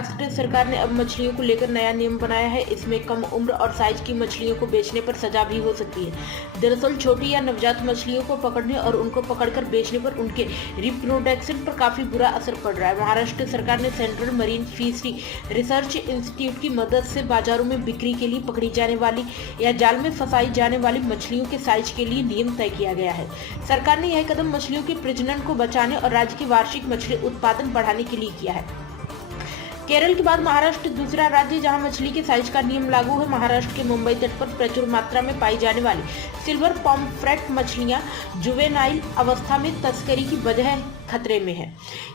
महाराष्ट्र सरकार ने अब मछलियों को लेकर नया नियम बनाया है। इसमें कम उम्र और साइज की मछलियों को बेचने पर सजा भी हो सकती है। दरअसल छोटी या नवजात मछलियों को पकड़ने और उनको पकड़कर बेचने पर उनके रिप्रोडक्शन पर काफी बुरा असर पड़ रहा है। महाराष्ट्र सरकार ने central marine fishery research institute की मदद से बाजारों में बिक्री के लिए पकड़ी जाने वाली या जाल में फंसाई जाने वाली मछलियों के साइज के लिए नियम तय किया गया है। सरकार ने यह कदम मछलियों के प्रजनन को बचाने और राज्य की वार्षिक मछली उत्पादन बढ़ाने के लिए किया है। केरल के बाद महाराष्ट्र दूसरा राज्य जहां मछली के साइज का नियम लागू है। महाराष्ट्र के मुंबई तट पर प्रचुर मात्रा में पाई जाने वाली सिल्वर पॉम्फ्रेट मछलियां जुवेनाइल अवस्था में तस्करी की वजह खतरे में है।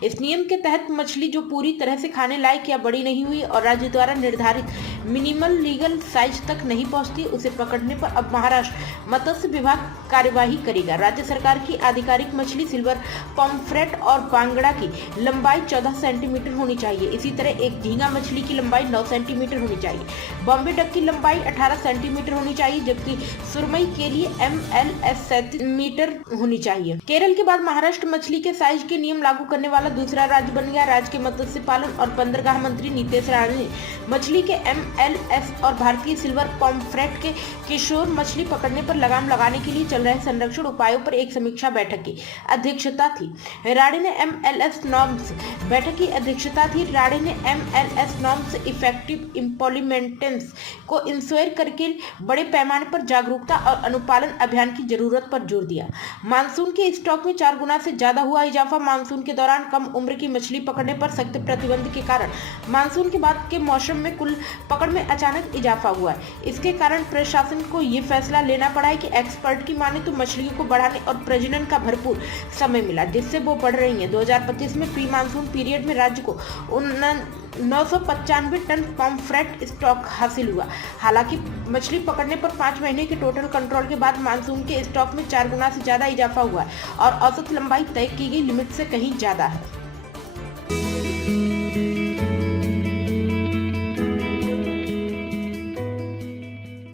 इस नियम के तहत मछली जो पूरी तरह से खाने लायक या बड़ी नहीं हुई और राज्य द्वारा निर्धारित मिनिमल लीगल साइज तक नहीं पहुंचती, उसे पकड़ने पर अब महाराष्ट्र मत्स्य विभाग कार्यवाही करेगा। राज्य सरकार की आधिकारिक मछली सिल्वर पॉम्फ्रेट और बांगड़ा की लंबाई 14 सेंटीमीटर होनी चाहिए। इसी तरह एक झींगा मछली की लंबाई 9 सेंटीमीटर होनी चाहिए। बॉम्बे डक की लंबाई 18 सेंटीमीटर होनी चाहिए, जबकि सुरमई के लिए MLS 7 मीटर होनी चाहिए। केरल के बाद महाराष्ट्र मछली के साइज के नियम लागू करने वाला दूसरा राज्य बन गया। राज्य के मत्स्य पालन और बंदरगाह मंत्री नितेश राणे ने मछली के MLS और भारतीय सिल्वर पॉम्फ्रेट के किशोर मछली पकड़ने पर लगाम लगाने के लिए चल रहे संरक्षण उपायों पर एक समीक्षा बैठक की अध्यक्षता थी। राणे ने MLS नॉर्म्स बैठक की अध्यक्षता थी। राणे ने MLS नॉर्म्स इफेक्टिव इम्प्लीमेंटेशन को इंश्योर करके बड़े पैमाने पर जागरूकता और अनुपालन अभियान की जरूरत पर जोर दिया। मानसून के स्टॉक में 4 गुना से ज्यादा हुआ इजाफा। मानसून के दौरान कम उम्र की मछली पकड़ने पर सख्त प्रतिबंध के कारण मानसून के बाद के मौसम में कुल पकड़ में अचानक इजाफा हुआ है। इसके कारण प्रशासन को ये फैसला लेना पड़ा है कि एक्सपर्ट की माने तो मछलियों को बढ़ाने और प्रजनन का भरपूर समय मिला, जिससे वो बढ़ रही है। 2025 में प्री मानसून पीरियड में राज्य को 995 टन पॉम्फ्रेट स्टॉक हासिल हुआ। हालांकि मछली पकड़ने पर 5 महीने के टोटल कंट्रोल के बाद मानसून के स्टॉक में 4 गुना से ज्यादा इजाफा हुआ है और औसत लंबाई तय की गई लिमिट से कहीं ज्यादा है।